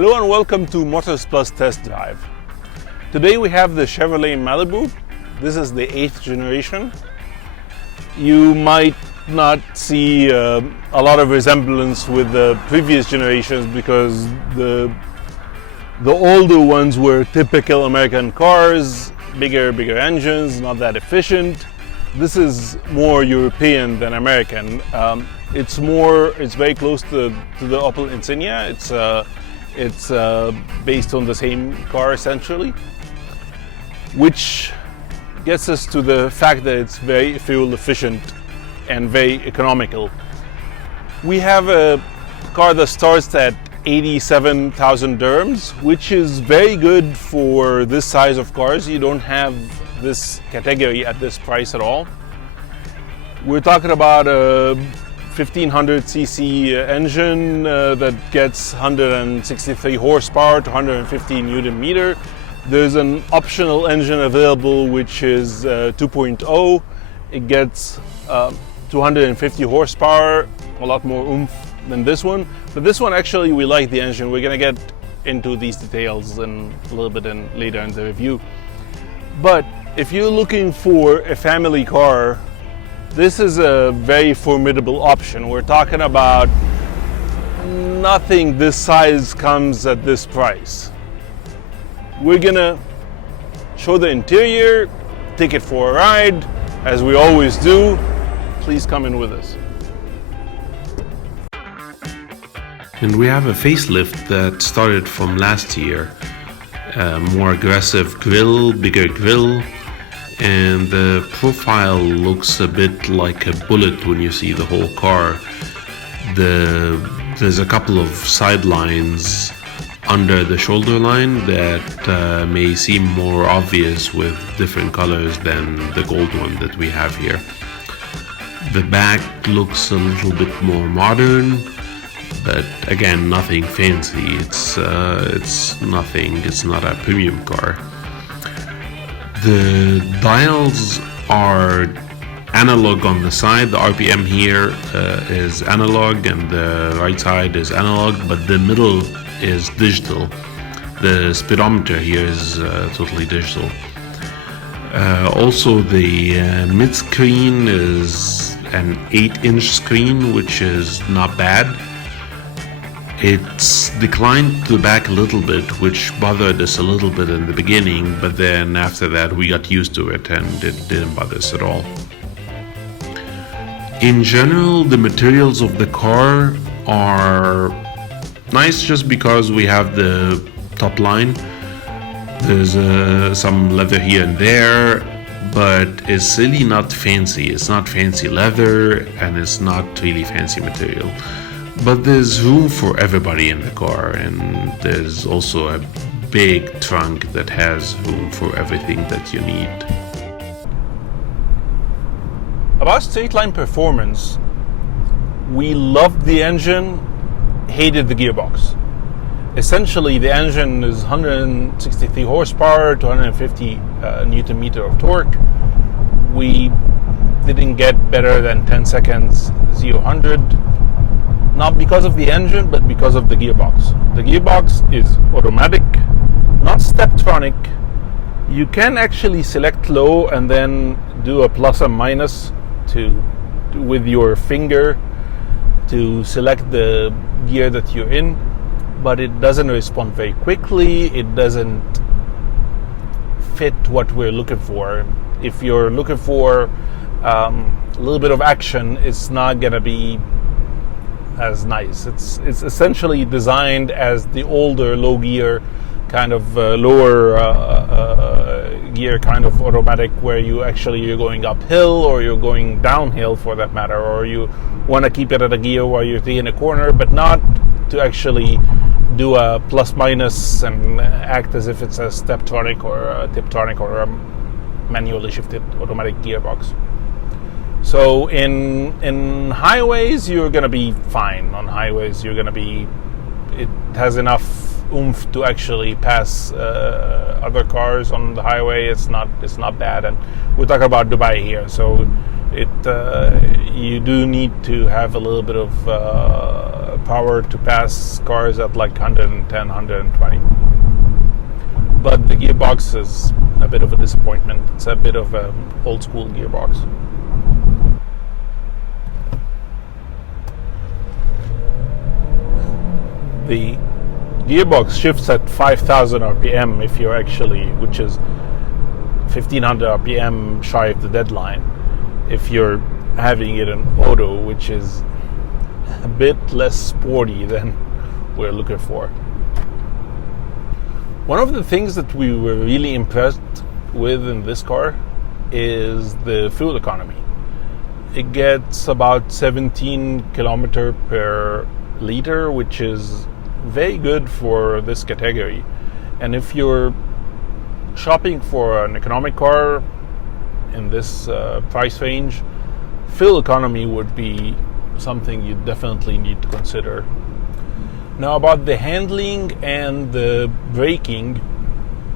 Hello and welcome to Motors Plus Test Drive. Today we have the Chevrolet Malibu. This is the 8th generation. You might not see a lot of resemblance with the previous generations because the older ones were typical American cars, bigger engines, not that efficient. This is more European than American. It's very close to the Opel Insignia. It's based on the same car essentially, which gets us to the fact that it's very fuel efficient and very economical. We have a car that starts at 87,000 dirhams, which is very good for this size of cars. You don't have this category at this price at all. We're talking about a 1500cc engine that gets 163 horsepower to 150 Newton meter. There's an optional engine available which is 2.0. It gets 250 horsepower, a lot more oomph than this one. But this one, actually, we like the engine. We're gonna get into these details in a little bit later in the review. But if you're looking for a family car, this is a very formidable option. We're talking about nothing this size comes at this price. We're gonna show the interior, take it for a ride, as we always do. Please come in with us. And we have a facelift that started from last year. More aggressive grille, bigger grille, and the profile looks a bit like a bullet when you see the whole car. There's a couple of side lines under the shoulder line that may seem more obvious with different colors than the gold one that we have here. The back looks a little bit more modern, but again, nothing fancy. It's nothing. It's not a premium car. The dials are analog on the side. The RPM here is analog and the right side is analog, but the middle is digital. The speedometer here is totally digital. Also, the mid-screen is an 8-inch screen, which is not bad. It's declined to the back a little bit, which bothered us a little bit in the beginning, but then after that we got used to it and it didn't bother us at all. In general, the materials of the car are nice just because we have the top line. There's some leather here and there, but it's really not fancy. It's not fancy leather and it's not really fancy material. But there's room for everybody in the car, and there's also a big trunk that has room for everything that you need. About straight line performance, we loved the engine, hated the gearbox. Essentially, the engine is 163 horsepower to 150 Newton meter of torque. We didn't get better than 10 seconds 0-100. Not because of the engine, but because of the gearbox. The gearbox is automatic, not steptronic. You can actually select low and then do a plus and minus with your finger to select the gear that you're in, but it doesn't respond very quickly. It doesn't fit what we're looking for. If you're looking for a little bit of action, it's not gonna be as nice. It's essentially designed as the older low gear kind of lower gear kind of automatic, where you're going uphill or you're going downhill for that matter, or you want to keep it at a gear while you're taking a corner, but not to actually do a plus minus and act as if it's a steptronic or a tiptronic or a manually shifted automatic gearbox. So in highways, you're gonna be fine. On highways, it has enough oomph to actually pass other cars on the highway. It's not bad, and we're talking about Dubai here, so you do need to have a little bit of power to pass cars at like 110, 120. But the gearbox is a bit of a disappointment. It's a bit of an old school gearbox. The gearbox shifts at 5,000 RPM if you're actually, which is 1,500 RPM shy of the deadline. If you're having it in auto, which is a bit less sporty than we're looking for. One of the things that we were really impressed with in this car is the fuel economy. It gets about 17 kilometer per liter, which is very good for this category. And if you're shopping for an economic car in this price range, fuel economy would be something you definitely need to consider. Now, about the handling and the braking,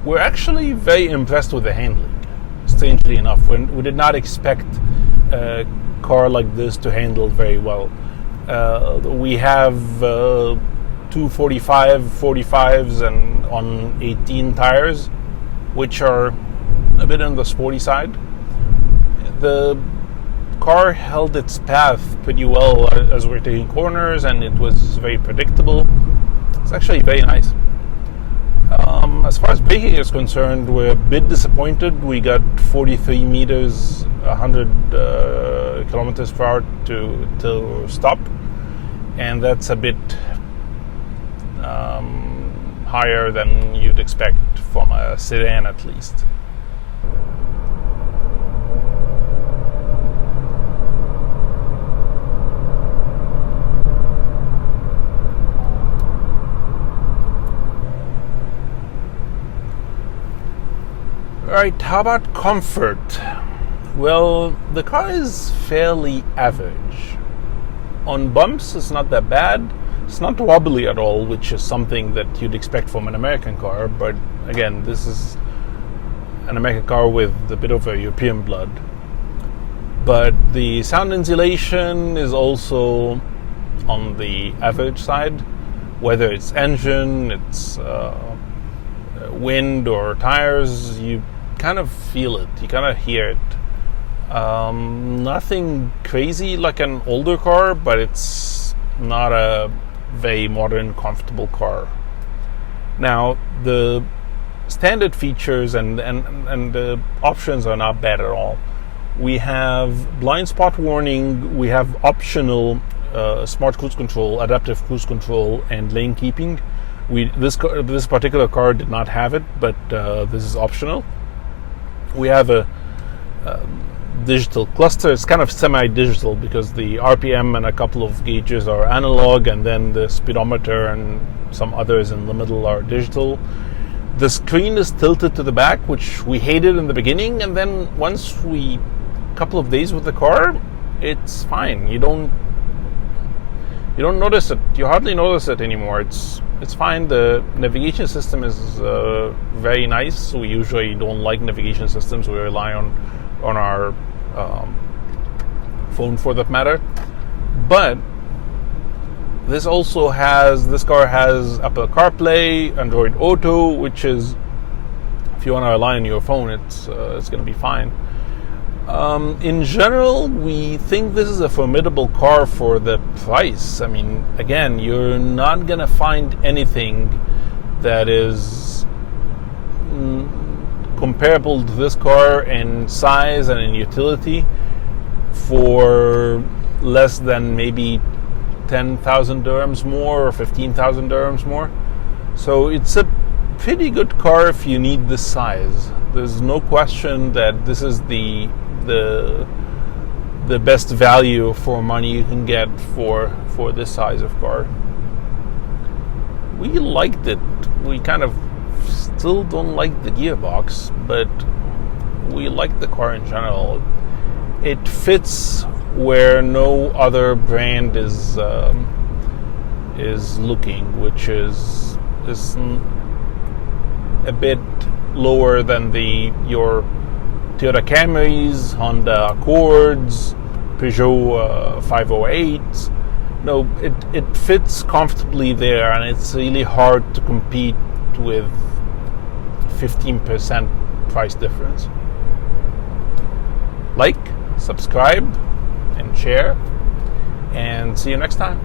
we're actually very impressed with the handling, strangely enough. We did not expect a car like this to handle very well. We have 245/45s and on 18 tires, which are a bit on the sporty side. The car held its path pretty well as we're taking corners, and it was very predictable. It's actually very nice. As far as braking is concerned, we're a bit disappointed. We got 43 meters, 100 kilometers per hour to stop, and that's a bit higher than you'd expect from a sedan, at least. Alright, how about comfort? Well, the car is fairly average. On bumps, it's not that bad. It's not wobbly at all, which is something that you'd expect from an American car. But again, this is an American car with a bit of a European blood. But the sound insulation is also on the average side. Whether it's engine, it's wind or tires, you kind of feel it, you kind of hear it. Nothing crazy like an older car, but it's not a very modern, comfortable car. Now, the standard features and the options are not bad at all. We have blind spot warning, we have optional smart cruise control, adaptive cruise control, and lane keeping. This particular car did not have it, but this is optional. We have a digital cluster. It's kind of semi-digital because the RPM and a couple of gauges are analog, and then the speedometer and some others in the middle are digital. The screen is tilted to the back, which we hated in the beginning, and then once a couple of days with the car, it's fine. You don't notice it. You hardly notice it anymore. It's fine. The navigation system is very nice. We usually don't like navigation systems. We rely on our phone for that matter. But this car has Apple CarPlay, Android Auto, which is, if you want to rely on your phone, it's going to be fine. In general, we think this is a formidable car for the price. I mean, again, you're not going to find anything that is comparable to this car in size and in utility for less than maybe 10,000 dirhams more or 15,000 dirhams more. So it's a pretty good car if you need this size. There's no question that this is the best value for money you can get for this size of car. We liked it. We kind of still don't like the gearbox, but we like the car in general. It fits where no other brand is looking, which is a bit lower than your Toyota Camrys, Honda Accords, Peugeot 508s, No, it fits comfortably there, and it's really hard to compete with 15% price difference. Like, subscribe, and share, and see you next time.